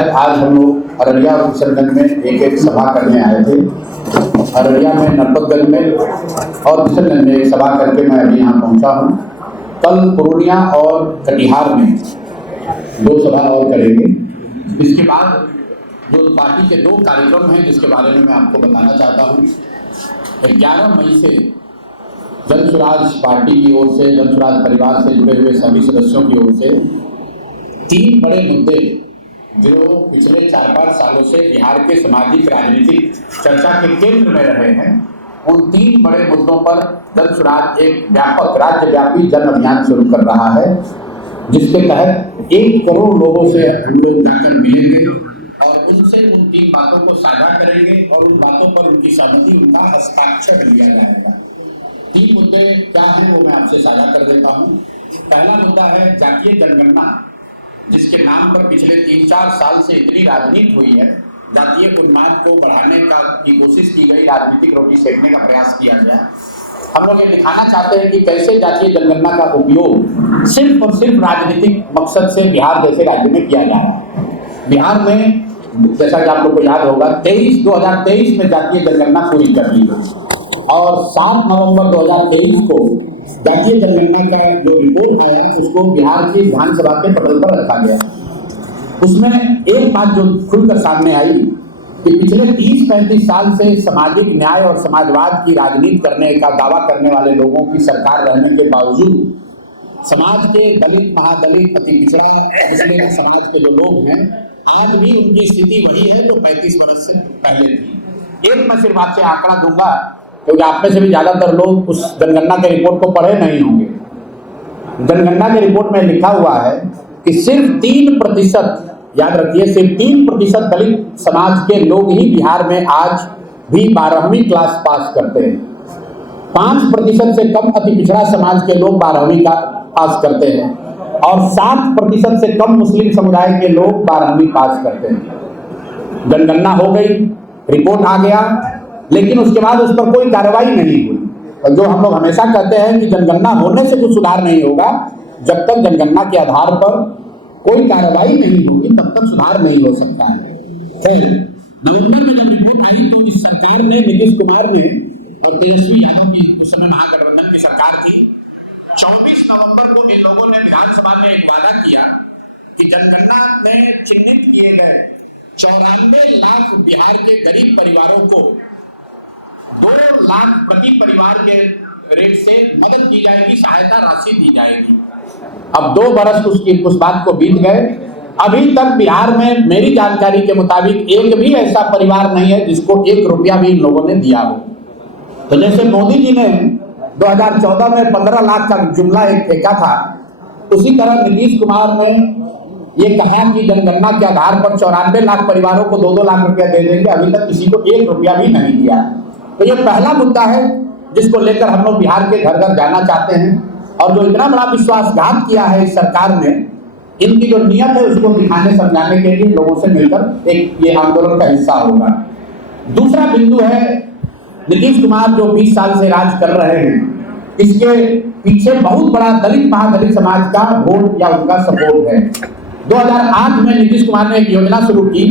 आज हम लोग अररिया और किशनगंज में एक सभा करने आए थे। अररिया में, नरपतगंज में और किशनगंज में एक सभा करके मैं अभी यहाँ पहुँचा हूँ। कल पूर्णिया और कटिहार में 2 सभा और करेंगे। इसके बाद जो पार्टी के 2 कार्यक्रम हैं जिसके बारे में मैं आपको बताना चाहता हूँ। 11 मई से जन स्वराज पार्टी की ओर से, जन स्वराज परिवार से जुड़े हुए सभी सदस्यों की ओर से 3 बड़े मुद्दे जो पिछले 4-5 सालों से बिहार के सामाजिक राजनीतिक चर्चा के केंद्र में रहे हैं, उन 3 बड़े मुद्दों पर जन स्वराज एक व्यापक राज्यव्यापी जन अभियान शुरू कर रहा है, जिसके तहत 1 करोड़ लोगों से हम लोग जाकर मिलेंगे और उनसे उन 3 बातों को साझा करेंगे और उन बातों पर उनकी सहमति, उनका हस्ताक्षर लिया जाएगा। 3 मुद्दे क्या हैं वो मैं आपसे साझा कर देता हूँ। पहला मुद्दा है जातीय जनगणना, जिसके नाम पर पिछले 3-4 साल से इतनी राजनीति हुई है। जातीय उन्माद को बढ़ाने की कोशिश की गई, राजनीतिक रोटी सेकने का प्रयास किया गया। हम लोग ये दिखाना चाहते हैं कि कैसे जातीय जनगणना का उपयोग सिर्फ और सिर्फ राजनीतिक मकसद से बिहार जैसे राज्य में किया जा रहा है। बिहार में जैसा कि आप लोग को याद होगा 2023 में जातीय जनगणना पूरी कर ली गई और 7 नवंबर 2023 को जातीय जनगणना का जो रिपोर्ट आया उसको बिहार की विधानसभा के पटल पर रखा गया। उसमें एक बात जो खुलकर सामने आई कि पिछले 30-35 साल से सामाजिक न्याय और समाजवाद की राजनीति करने का दावा करने वाले लोगों की सरकार रहने के बावजूद समाज के दलित, महादलित, अति पिछड़ा मुस्लिम समाज के जो लोग हैं, आज भी उनकी स्थिति वही है जो 35 वर्ष से पहले थी। एक मैं सिर्फ आपसे आंकड़ा दूंगा क्योंकि आप में से भी ज़्यादातर लोग उस जनगणना के रिपोर्ट को पढ़े नहीं होंगे। जनगणना के रिपोर्ट में लिखा हुआ है कि सिर्फ 3%, याद रखिए, सिर्फ 3% दलित समाज के लोग ही बिहार में आज भी 12वीं क्लास पास करते हैं। 5% से कम अति पिछड़ा समाज के लोग 12वीं का पास करते हैं और 7% से कम मुस्लिम समुदाय के लोग 12वीं पास करते हैं। जनगणना हो गई, रिपोर्ट आ गया, लेकिन उसके बाद उस पर कोई कार्रवाई नहीं हुई। और जो हम लोग हमेशा कहते हैं कि जनगणना होने से कुछ सुधार नहीं होगा, जब तक जनगणना के आधार पर कोई कार्रवाई नहीं होगी तब तक सुधार नहीं हो सकता है। खैर, नवंबर में जब रिपोर्ट आई तो इस सरकार ने, नीतीश कुमार ने और तेजस्वी यादव की उस समय महागठबंधन की सरकार थी, 24 नवंबर को इन लोगों ने विधानसभा में एक वादा किया कि जनगणना में चिन्हित किए गए 94 लाख बिहार के गरीब परिवारों को 2 लाख प्रति परिवार के रेट से मदद की जाएगी, सहायता राशि दी जाएगी। अब 2 बरस उस बात को बीत गए, अभी तक बिहार में मेरी जानकारी के मुताबिक एक भी ऐसा परिवार नहीं है जिसको 1 रुपया भी इन लोगों ने दिया हो। तो जैसे मोदी जी ने 2014 में 15 लाख का जुमला एक फेंका था, उसी तरह नीतीश कुमार ने ये कहा कि जनगणना के आधार पर 94 लाख परिवारों को 2-2 लाख रुपया दे देंगे, अभी तक किसी को 1 रुपया भी नहीं दिया। तो ये पहला मुद्दा है जिसको लेकर हम लोग बिहार के घर घर जाना चाहते हैं और जो इतना बड़ा विश्वासघात किया है इस सरकार ने, इनकी जो नियत है उसको दिखाने समझाने के लिए लोगों से मिलकर एक ये आंदोलन का हिस्सा होगा। दूसरा बिंदु है नीतीश कुमार जो 20 साल से राज कर रहे हैं, इसके पीछे बहुत बड़ा दलित, महादलित समाज का वोट या उनका सपोर्ट है। 2008 में नीतीश कुमार ने एक योजना शुरू की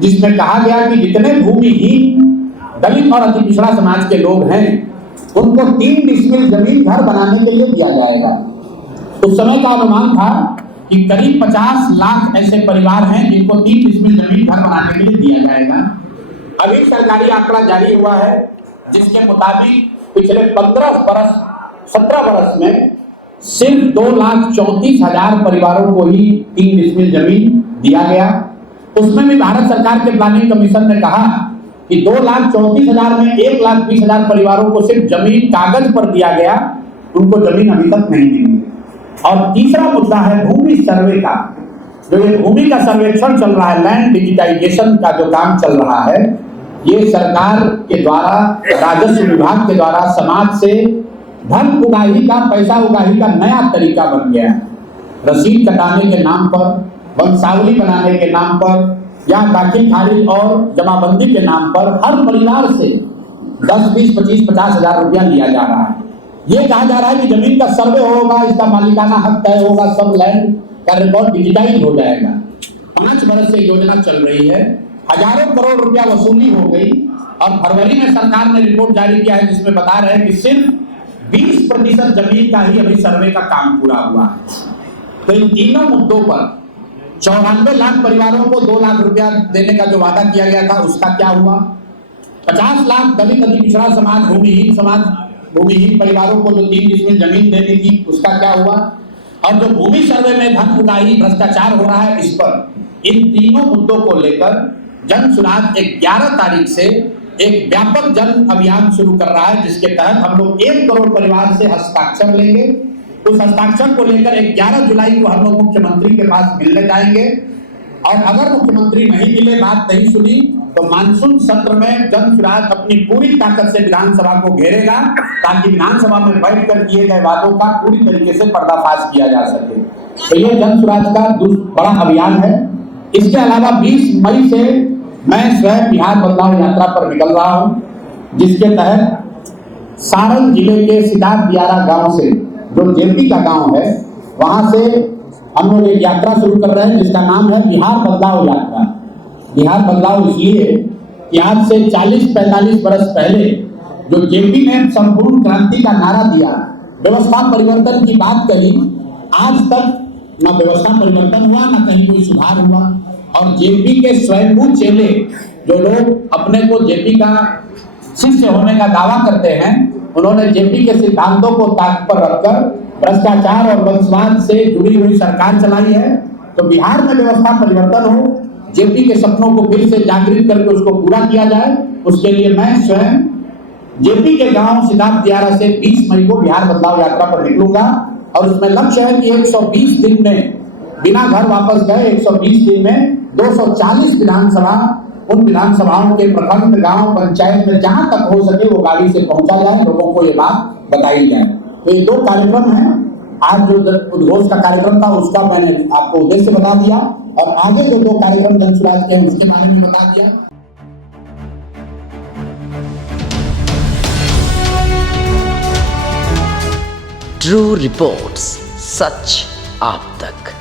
जिसमें कहा गया कि जितने भूमिहीन दलित और अति पिछड़ा समाज के लोग हैं उनको 3 डिसमिल जमीन घर बनाने के लिए दिया जाएगा। उस समय का अनुमान था कि करीब 50 लाख ऐसे परिवार हैं जिनको 3 डिसमिल जमीन घर बनाने के लिए दिया जाएगा। अभी सरकारी आंकड़ा जारी हुआ है जिसके मुताबिक पिछले 17 बरस में सिर्फ 2,34,000 परिवारों को ही 3 डिसमिल जमीन दिया गया। उसमें भी भारत सरकार के प्लानिंग कमीशन ने कहा कि 2,34,000 में 1,20,000 परिवारों को सिर्फ जमीन कागज पर दिया गया, उनको जमीन अभी तक नहीं मिली। और तीसरा मुद्दा है भूमि सर्वे का। जो ये भूमि का सर्वेक्षण चल रहा है, लैंड डिजिटाइजेशन का जो काम चल रहा है, ये सरकार के द्वारा, राजस्व विभाग के द्वारा समाज से धन उगाही का, पैसा उगाही का नया तरीका बन गया है। रसीद कटाने के नाम पर, वंशावली बनाने के नाम पर या दाखिल खारिज और जमाबंदी के नाम पर हर परिवार से 10, 20, 25, 50 हजार रुपया लिया जा रहा है। ये कहा जा रहा है कि जमीन का सर्वे होगा, इसका मालिकाना हक तय होगा, सब लैंड का रिकॉर्ड डिजिटाइज हो जाएगा। 5 वर्ष से योजना चल रही है, हजारों करोड़ रुपया वसूली हो गई और फरवरी में सरकार ने रिपोर्ट जारी किया है जिसमें बता रहे हैं कि सिर्फ 20% जमीन का ही अभी सर्वे का काम पूरा हुआ है। तो इन तीनों मुद्दों पर 94 लाख परिवारों को 2 लाख रुपया देने का जो वादा किया गया था उसका क्या हुआ? 50 लाख दलित अति पिछड़ा समाज, भूमिहीन परिवारों को जो 3 डिसमिल जमीन देनी थी उसका क्या हुआ? और जो भूमि सर्वे में धन उगाही भ्रष्टाचार हो रहा है, इस पर इन तीनों मुद्दों को लेकर जनसुराज 11 तारीख से एक व्यापक जन अभियान शुरू कर रहा है, जिसके तहत हम लोग 1 करोड़ परिवार से हस्ताक्षर लेंगे। उस हस्ताक्षर को लेकर 11 जुलाई को हम लोग मुख्यमंत्री के पास मिलने जाएंगे और अगर मुख्यमंत्री नहीं मिले, बात नहीं सुनी, तो मानसून सत्र में जनसुराज अपनी पूरी ताकत से विधानसभा को घेरेगा ताकि विधानसभा में बैठकर किए गए वादों का पूरी तरीके से पर्दाफाश किया जा सके। तो ये जनसुराज का बड़ा अभियान है। इसके अलावा 20 मई से मैं स्वयं बिहार बदलाव यात्रा पर निकल रहा हूं, जिसके तहत सारण जिले के सिदाब दियारा गांव से, जो जेपी का गांव है, वहां से हम लोग एक यात्रा शुरू कर रहे हैं जिसका नाम है बिहार बदलाव यात्रा। बिहार बदलाव इसलिए कि आज से 40-45 वर्ष पहले जो जेपी ने संपूर्ण क्रांति का नारा दिया, व्यवस्था परिवर्तन की बात कही, आज तक ना व्यवस्था परिवर्तन हुआ ना कहीं कोई सुधार हुआ। और जेपी के स्वयंभू चेले, जो लोग अपने को जेपी का शिष्य होने का दावा करते हैं, उन्होंने जेपी के सिद्धांतों को ताक पर रखकर भ्रष्टाचार और वंशवाद से जुड़ी हुई सरकार चलाई है। तो बिहार में व्यवस्था परिवर्तन हो, जेपी के सपनों को फिर से जागृत करके उसको पूरा किया जाए, उसके लिए मैं स्वयं जेपी के गांव सिदाब दियारा से 20 मई को बिहार बदलाव यात्रा पर निकलूंगा और उसमें लक्ष्य है कि 120 दिन में बिना घर वापस गए 120 दिन में 240 विधानसभा, उन विधानसभाओं के प्रखंड, गांव, पंचायत में जहां तक हो सके वो गाड़ी से पहुंचा जाए, लोगों को ये बात बताई जाए। तो ये 2 कार्यक्रम हैं। आज जो उद्घोष का कार्यक्रम था उसका मैंने आपको उद्देश्य बता दिया और आगे जो 2 कार्यक्रम जनसुराज के हैं उसके बारे में बता दिया। ट्रू रिपोर्ट्स, सच आप तक।